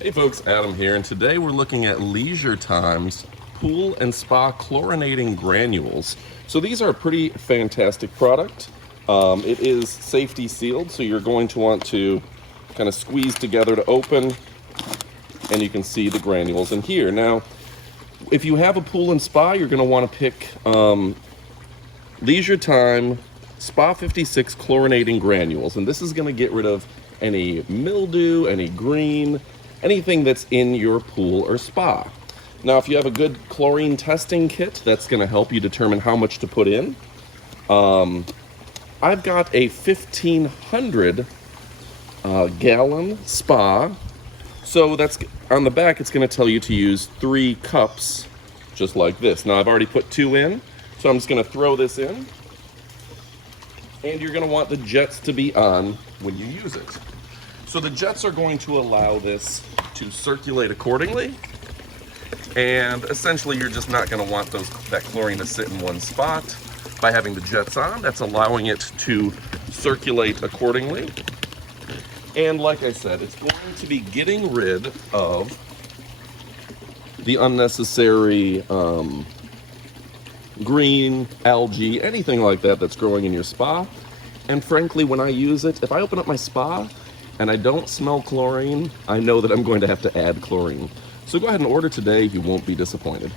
Hey folks, Adam here, and today we're looking at Leisure Time's Pool and Spa Chlorinating Granules. So these are a pretty fantastic product. It is safety sealed, so you're going to want to kind of squeeze together to open, and you can see the granules in here. Now, if you have a pool and spa, you're going to want to pick Leisure Time Spa 56 Chlorinating Granules, and this is going to get rid of any mildew, any green, anything that's in your pool or spa. Now, if you have a good chlorine testing kit, that's going to help you determine how much to put in. I've got a 1,500 gallon spa. So that's on the back, it's going to tell you to use 3 cups, just like this. Now, I've already put 2 in, so I'm just going to throw this in. And you're going to want the jets to be on when you use it. So the jets are going to allow this to circulate accordingly, and essentially you're just not going to want that chlorine to sit in one spot. By having the jets on, that's allowing it to circulate accordingly. And like I said, it's going to be getting rid of the unnecessary green, algae, anything like that that's growing in your spa. And frankly, when I use it, if I open up my spa and I don't smell chlorine, I know that I'm going to have to add chlorine. So go ahead and order today, you won't be disappointed.